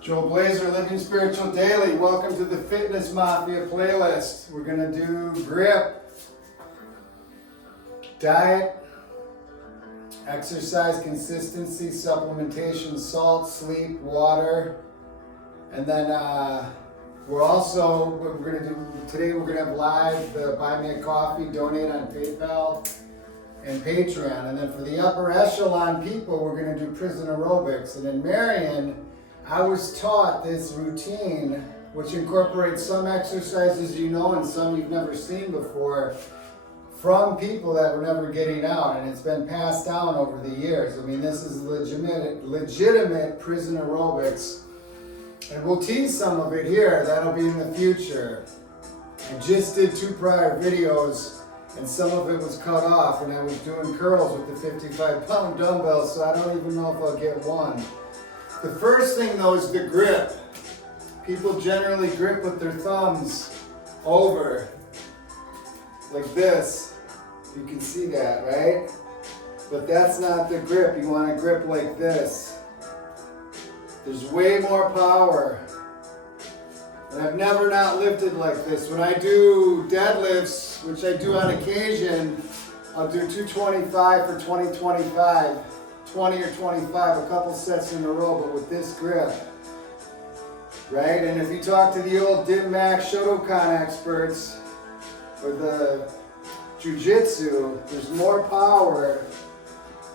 Joel Blaeser, Living Spiritual Daily. Welcome to the Fitness Mafia playlist. We're going to do grip, diet, exercise consistency, supplementation, salt, sleep, water, and then we're going to do, today we're going to have live the Buy Me a Coffee, donate on PayPal and Patreon. And then for the upper echelon people, we're going to do prison aerobics. And in Marion, I was taught this routine, which incorporates some exercises you know and some you've never seen before, from people that were never getting out, and it's been passed down over the years. I mean, this is legitimate prison aerobics, and we'll tease some of it here. That'll be in the future. I just did 2 prior videos, and some of it was cut off, and I was doing curls with the 55-pound dumbbells, so I don't even know if I'll get one. The first thing, though, is the grip. People generally grip with their thumbs over, like this. You can see that, right? But that's not the grip. You want to grip like this. There's way more power. And I've never not lifted like this. When I do deadlifts, which I do on occasion, I'll do 225 for 20 or 25, a couple sets in a row, but with this grip, right? And if you talk to the old Dim Mak Shotokan experts or the Jiu-Jitsu, there's more power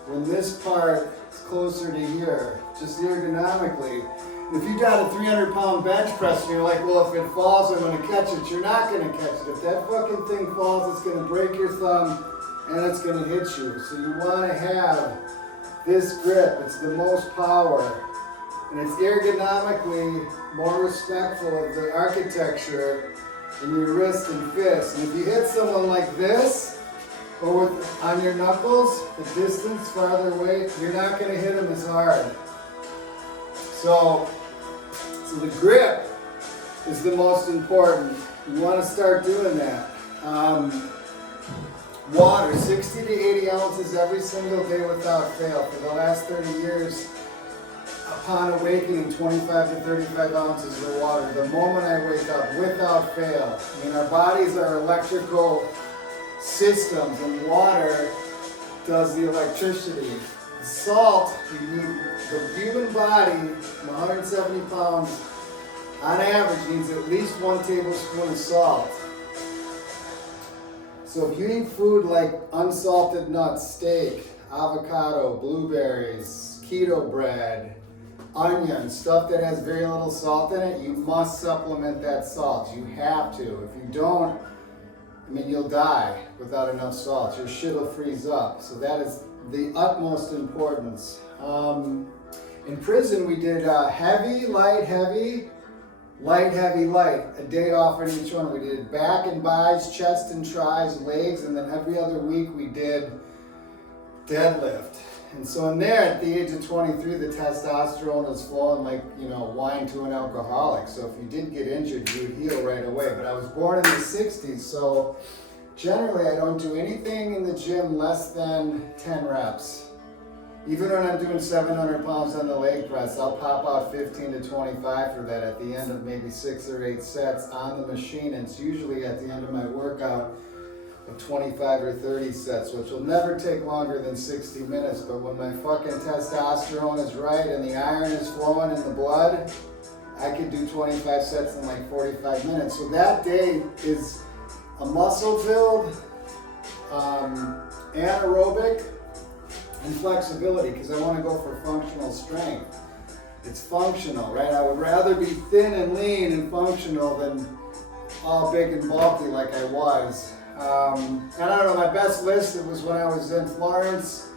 when this part is closer to here, just ergonomically. If you got a 300-pound bench press and you're like, well, if it falls, I'm going to catch it, you're not going to catch it. If that fucking thing falls, it's going to break your thumb and it's going to hit you. So you want to have this grip. It's the most power, and it's ergonomically more respectful of the architecture in your wrist and fist. And if you hit someone like this, or on your knuckles, the distance farther away, you're not going to hit them as hard. So the grip is the most important. You want to start doing that. Water, 60 to 80 ounces every single day without fail. For the last 30 years, upon awakening, 25 to 35 ounces of water. The moment I wake up, without fail. I mean, our bodies are electrical systems, and water does the electricity. Salt, you need, the human body, 170 pounds, on average, needs at least 1 tablespoon of salt. So if you eat food like unsalted nuts, steak, avocado, blueberries, keto bread, onions, stuff that has very little salt in it, you must supplement that salt. You have to. If you don't, I mean, you'll die without enough salt. Your shit will freeze up. So that is the utmost importance. In prison, we did heavy, light, heavy, light, heavy, light. A day off on each one. We did back and bis, chest and tris, legs, and then every other week we did deadlift. And so in there, at the age of 23, the testosterone was flowing like, wine to an alcoholic. So if you did get injured, you would heal right away. But I was born in the 60s, so generally I don't do anything in the gym less than 10 reps. Even when I'm doing 700 pounds on the leg press, I'll pop out 15 to 25 for that at the end of maybe 6 or 8 sets on the machine. And it's usually at the end of my workout of 25 or 30 sets, which will never take longer than 60 minutes. But when my fucking testosterone is right and the iron is flowing in the blood, I could do 25 sets in like 45 minutes. So that day is a muscle build, anaerobic, and flexibility, because I want to go for functional strength. It's functional, right? I would rather be thin and lean and functional than all big and bulky like I was. And I don't know, my best list, it was when I was in Florence.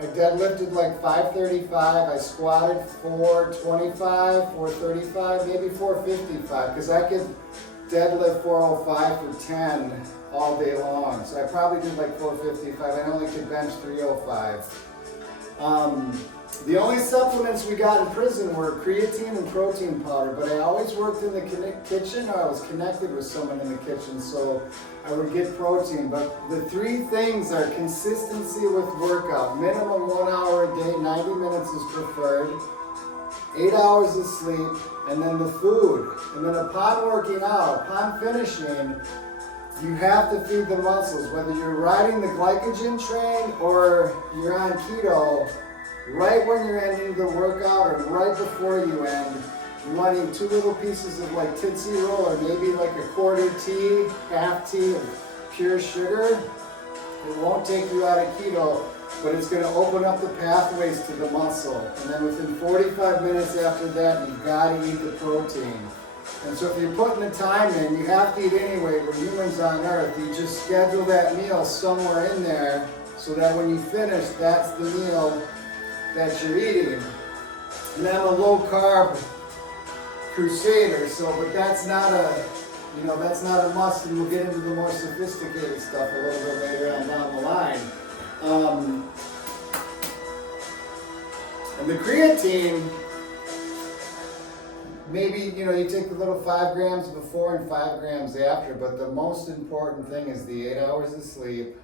I deadlifted like 535, I squatted 425, 435, maybe 455, because I could deadlift 405 for 10 all day long. So I probably did like 455, I only could bench 305. The only supplements we got in prison were creatine and protein powder, but I always worked in the kitchen, or I was connected with someone in the kitchen, so I would get protein. But the 3 things are consistency with workout. Minimum 1 hour a day, 90 minutes is preferred. 8 hours of sleep, and then the food. And then upon working out, upon finishing, you have to feed the muscles. Whether you're riding the glycogen train or you're on keto, right when you're ending the workout or right before you end, you want to eat 2 little pieces of like Tootsie Roll or maybe like a quarter tea, half tea of pure sugar. It won't take you out of keto, but it's going to open up the pathways to the muscle. And then within 45 minutes after that, you've got to eat the protein. And so if you're putting the time in, you have to eat anyway. We're humans on Earth. You just schedule that meal somewhere in there so that when you finish, that's the meal that you're eating. And I'm a low carb crusader, so but that's not a that's not a must, and we'll get into the more sophisticated stuff a little bit later on down the line. And the creatine, maybe you take the little 5 grams before and 5 grams after, but the most important thing is the 8 hours of sleep,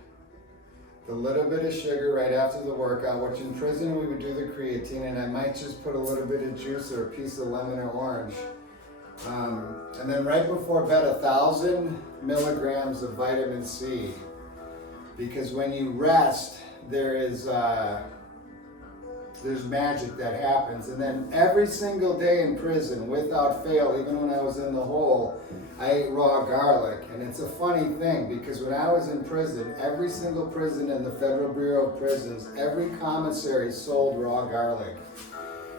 the little bit of sugar right after the workout, which in prison we would do the creatine, and I might just put a little bit of juice or a piece of lemon or orange. And then right before bed, 1,000 milligrams of vitamin C, because when you rest, there's magic that happens. And then every single day in prison, without fail, even when I was in the hole, I ate raw garlic. And it's a funny thing, because when I was in prison, every single prison in the Federal Bureau of Prisons, every commissary sold raw garlic.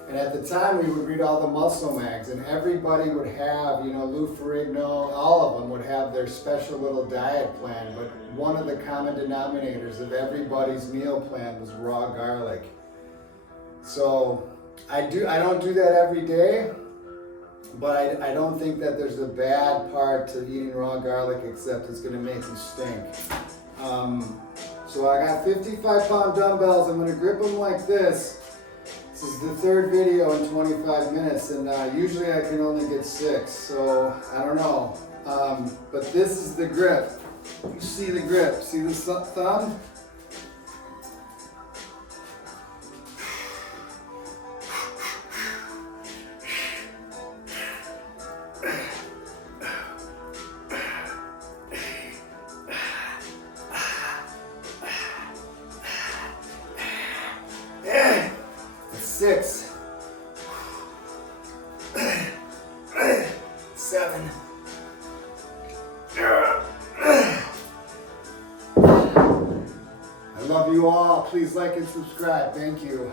And at the time, we would read all the muscle mags, and everybody would have, Lou Ferrigno, all of them would have their special little diet plan, but one of the common denominators of everybody's meal plan was raw garlic. So I don't do that every day, but I don't think that there's a bad part to eating raw garlic, except it's gonna make you stink. So I got 55-pound dumbbells. I'm gonna grip them like this. This is the 3rd video in 25 minutes, and usually I can only get 6, so I don't know. But this is the grip. You see the grip, see the thumb? Yeah. 6, 7. I love you all. Please like and subscribe. Thank you.